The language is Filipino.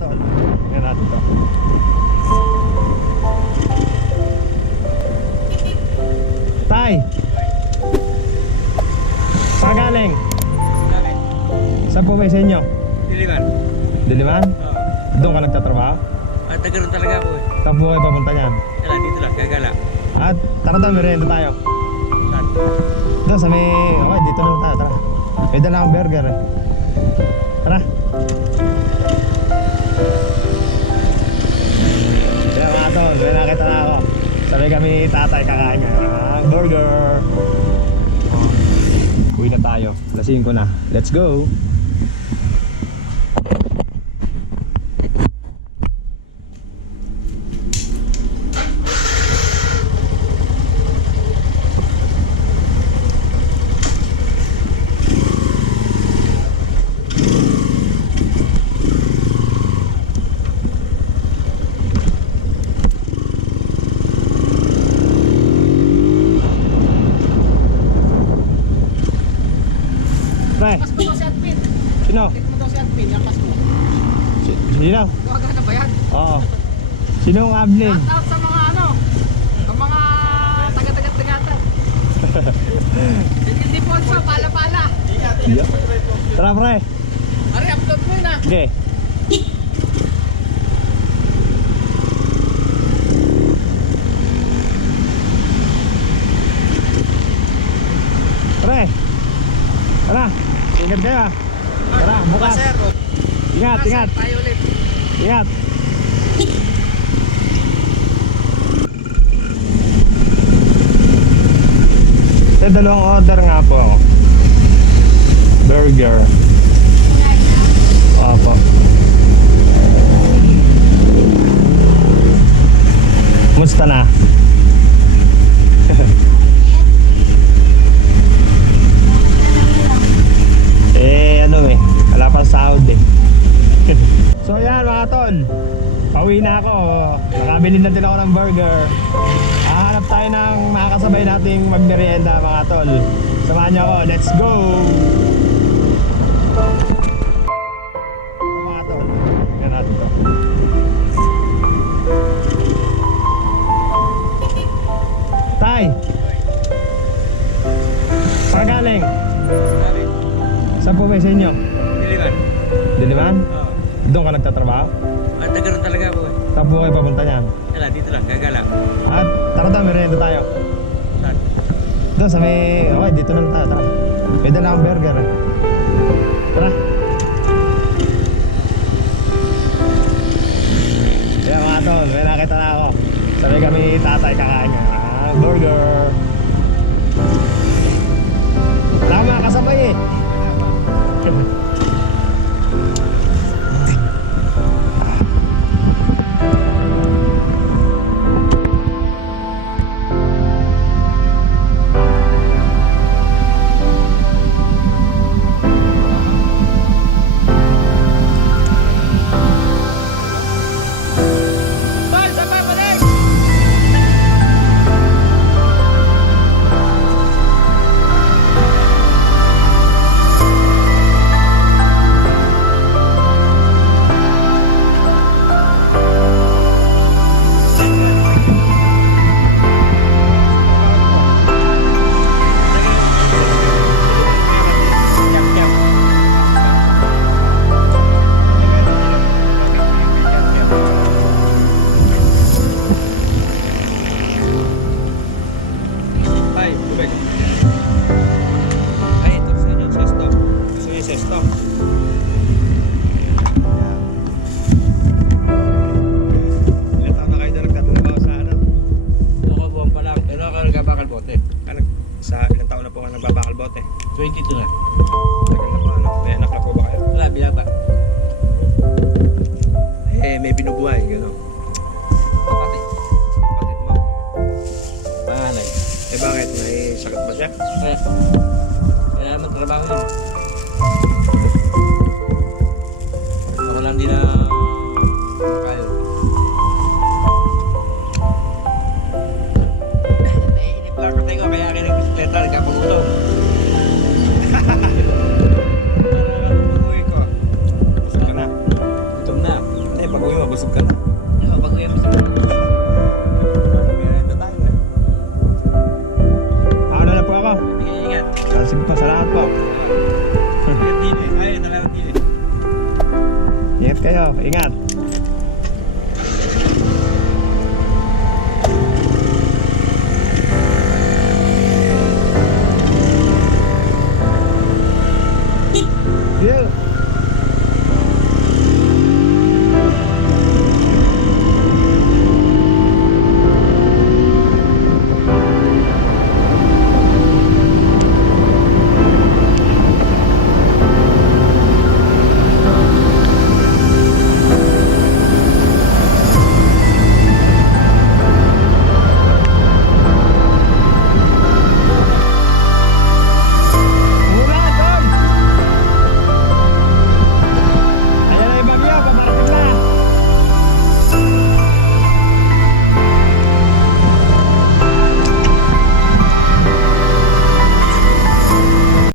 tol. Tingnan natin to. Tay! Saan galing? Saan po ba sa inyo? Diliman. Diliman? Oo. Doon ka nagtatrabaho? At taga ron talaga ako eh. Saan po kayo papunta niyan? Kala, dito lang, gagala. At tara daw, merienda tayo. Saan? Doon sa may... Okay, dito na lang tayo, tara. May dala akong burger eh. Tara. Kaya mga tol, may nakita na ako. Sabi kami tatay kakain ng burger. Uwi na tayo. Lasihin ko na. Let's go! Pre, Pas mo daw si Admin. sino? Tit mo daw si Admin, yung pas mo. Sino? Huwag na ba yan? Oo. Sino ang Ablin? Shout out sa mga ano, ang mga taga-tagat-tagatan. Hindi po sa pala-pala. Yeah. Tara pre. Ari, upload mo yun ah. Okay. Pre. Tara. Ingat kayo ah. Tara, bukas. Ingat, ingat. Tayo ulit. Ingat. May dalawang order nga po ako. Burger. Opo. Musta na? Ano eh, wala pang sahod eh. So yan mga tol, pauwi na ako. Nakabili na din ako ng burger. Hahanap tayo ng makakasabay nating magmerienda mga tol. Samahan niyo ako, let's go! So, mga tol, yan natin to. Tay! Saan galing? Sabi, Saan po ba sa inyo? Diliman. Diliman? Oo. Doon ka nagtatrabaho? At taga ron talaga ako eh. Saan po kayo papunta niyan? Kala, dito lang, gagala. At tara daw, merienda tayo. Saan? Doon sa may... Okay, dito na lang tayo, tara. May dala akong burger eh. Tara. Kaya mga tol, may nakita na ako. Sabi kami tatay kakain ng burger. Wala akong mga kasabay eh. Bal, sa babalik! Ay, tubig. Ay, ito sa inyo, sesto. Gusto niyo sesto? Ilan taon na kayo na nagtatrabaho sa ano? Ako buwan pa lang, pero ako nagkabakal bote. Sa ilang taon na po ka nagbabakal bote? 22 na. Tagal na po ano? May anak na po ba kayo? Wala, binaba. May binubuhay, gano'n. Kapatid. Kapatid mo? Panganay. Bakit? May sakit ba siya? Kaya, kaya naman trabaho yun. Ako lang din na kayo. Naiinip lang katay ko, kaya akin nag-bisikleta, nagkapagutom. Pag-uwi ko. Gusto ka na. Gutom na. busog ka na. Oo, pag-uwi mo sa Ito tayo eh. Ako na lang po ako. Sige, ingat. Sige po, salamat po. Ingat din eh. Ay, talagang din eh. Ingat kayo, ingat.